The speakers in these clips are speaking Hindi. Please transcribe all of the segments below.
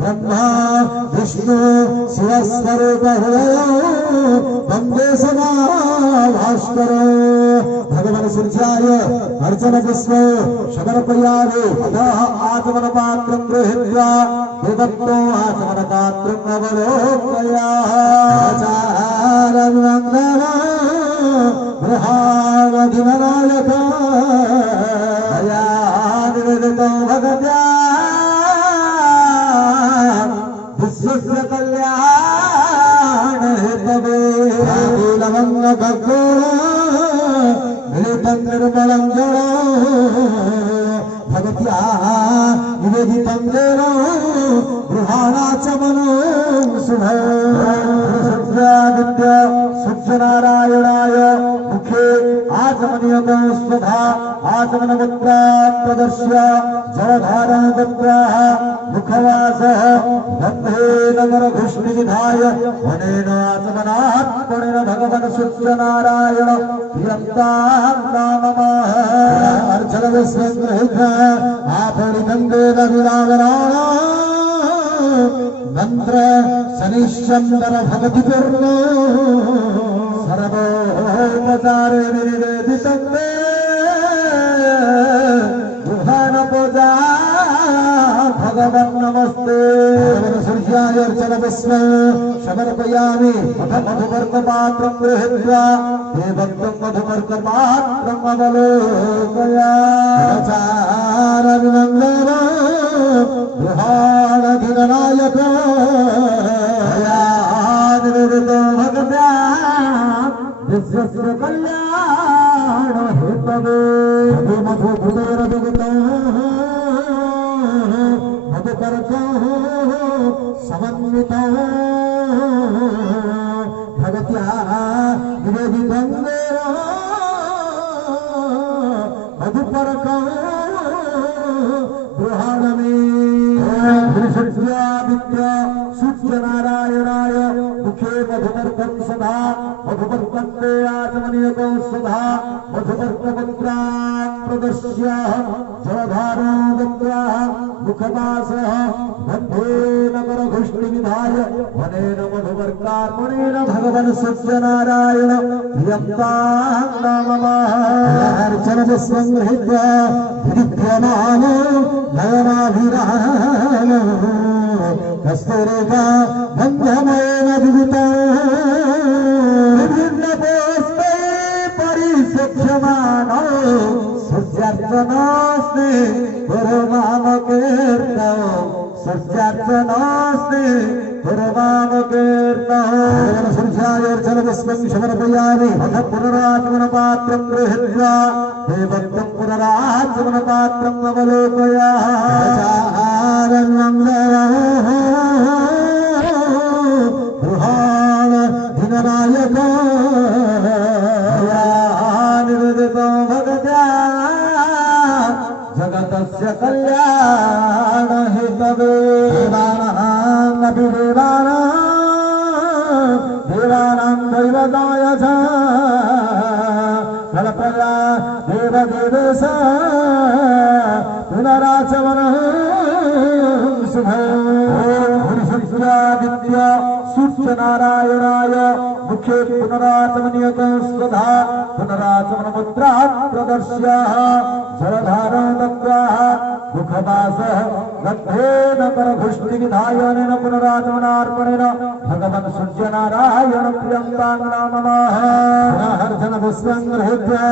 ब्रह्मा विष्णु शिवस्वरूप वंदे सदा भास्कर भगवान सूर्याय अर्चन पुष्प समर्पयामि आचमन पात्रं गृहीत्वा देवत्तो आचमन पात्रं अवलोकयामि गृहाणधिनायक निवेदितो भगत्या विश्वस्य कल्याण हेतवे लवंग कर्पूर मिलितं निर्मलं जलं भगत्या निवेदितं देवो गृहाणाचमनं शुभमादित्य सूर्यनारायणाय मुखे आचमनीयतो स्वधा आचमन मुद्रा प्रदर्श्य जलधारा दत्त्वा मुखवासः बन्धे नगर घुष्णिविधाय वनेन आचमनात्मनेन भगवन् सूर्यनारायण प्रियन्तां नमः अर्चन विश्वं गृहीत्वा आपणितं वेदविरावराण मंत्र शनिश्चंद्र भगति पूर्ण सर्वोपचारे निवेदितं मे गृहाण पूजा भगवन् नमस्ते सूर्याय अर्चन पुष्प समर्पयामि मधुपर्कपात्रं गृहीत्वा देवत्वं मधुपर्कपात्रम् अवलोकयामि गृहाणधिनायक निवेदितो भगत्या विश्वस्य कल्याण हेतवे मधुभूतेरभिगतो मधुपर्को समन्वितो भगत्या निवेदितं मधुपर्को सूर्यादित्य सूर्यनारायणाय मुखे मधुपर्कं सदा मधुपर्कन्ते आचमनीयतो सदा मधुपर्कपत्रां प्रदर्श्य जलधारो दत्त्वा मुखवासः बन्धे नगर घुष्णिविधाय वनेन मधुपर्कार्पणेन भगवन् सूर्यनारायण प्रियन्तां नमः अर्चन पुष्पं गृहीत्वा विद्यमानो नयनाभिराम कस्तूरिका गन्धमयेन विदितं विभिन्नपुष्पै परिसख्यमानो सूर्यार्चनास्ते गुरुनामकीर्तनं सूर्यार्चनास्ते गुरुनामकीर्तनं सूर्याय अर्चन पुष्पं समर्पयामि अथ पुनराचमन पात्रं गृहीत्वा देवत्वं पुनराचमन पात्रम् अवलोकयामि गृहाणधिनायक निवेदितो भगत्या जगतस्य कल्याण हेतवे देवानामपि देवानां दैवताय च फलप्रदा देवदेवेश पुनराचमनं सूर्यादित्य सूर्यनारायणाय मुखे पुनराचमनीयतो स्वधा पुनराचमन मुद्रा प्रदर्श्य जलधारा दत्त्वा मुखवासः बन्धे नगर घुष्णिविधाय वनेन पुनराचमनार्पणेन भगवन् सूर्यनारायण प्रियन्तां नमः अर्चन पुष्पं गृहीत्वा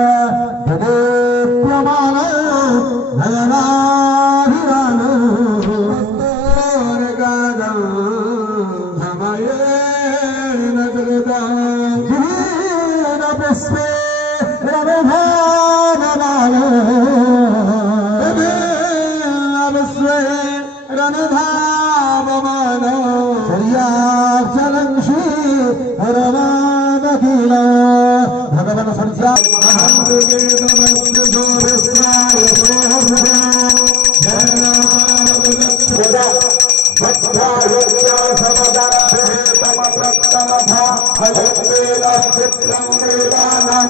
दीप्यमानो नयनाभिरामो पुष्पे रणधावमानो सूर्याचलंषि परमानखिल भगवन् सूर्या चित्रं देवानां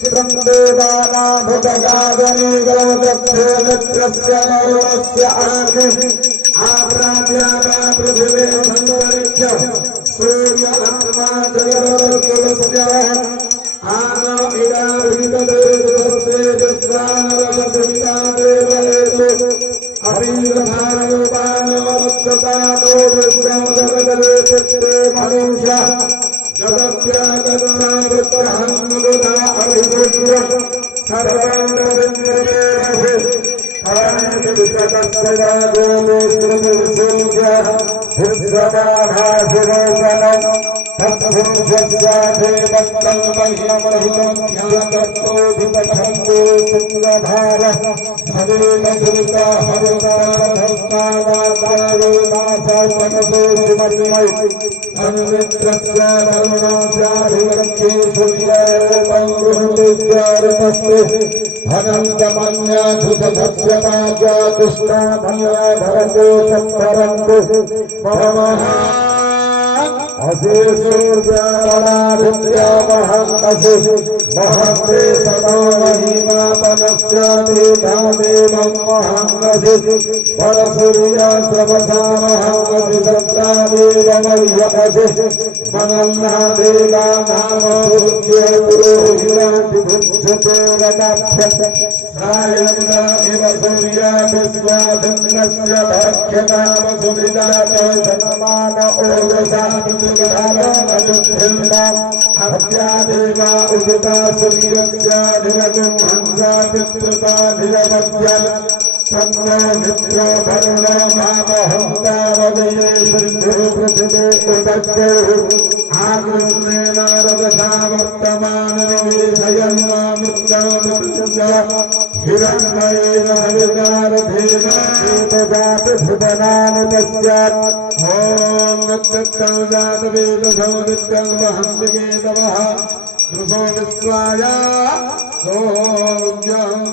चित्रं देवानाभुजगागने गौदक्षो मित्रस्य गौरवस्य आग्ने आप्राद्यागा पृथिवे अन्तरिक्ष सूर्य आत्मा जगदस्य आनो इडाभितदेवस्य जस्वानरसविता देवयेषु अभिधारणोपानवत्सदानो विश्वजगदवे चित्ते मनुष्य जगत्यागन्नावृत्तहन्मुदा अभिभूत्य सर्वाण्डविन्द्रदेवः महते सदा महिमा पनस्याति देवं महंगसि परसूर्या श्रवसामहंगसि सत्रादेवमय्यसि मनन्ना देवा नाम सूर्य पुरोहिताति भुज्यते रदाभ्यते सायन्ना इव सूर्या विश्वाधिन्नस्य भाग्यनाम सुनिदात जन्मान ओजसा विधानमजुद्धिन्ना अभ्यादेवा उदिता सूर्यस्याधिरगुं हंसा पितृताधिरमद्यत् तन्नो मित्रो वरुणो मामहन्तावदये सिन्धु पृथिवे उपद्यौः आकृष्णेन रजसा वर्तमाननिवेशयन्नामृत्यमृत्युञ्ज हिरण्मयेन हवितारथेन एतजातभुवनानि पश्चात् ॐ नक्षत्रं जातवेदसो नित्यं वहन्ति केतवः दृशो विश्वाय सोऽव्यम्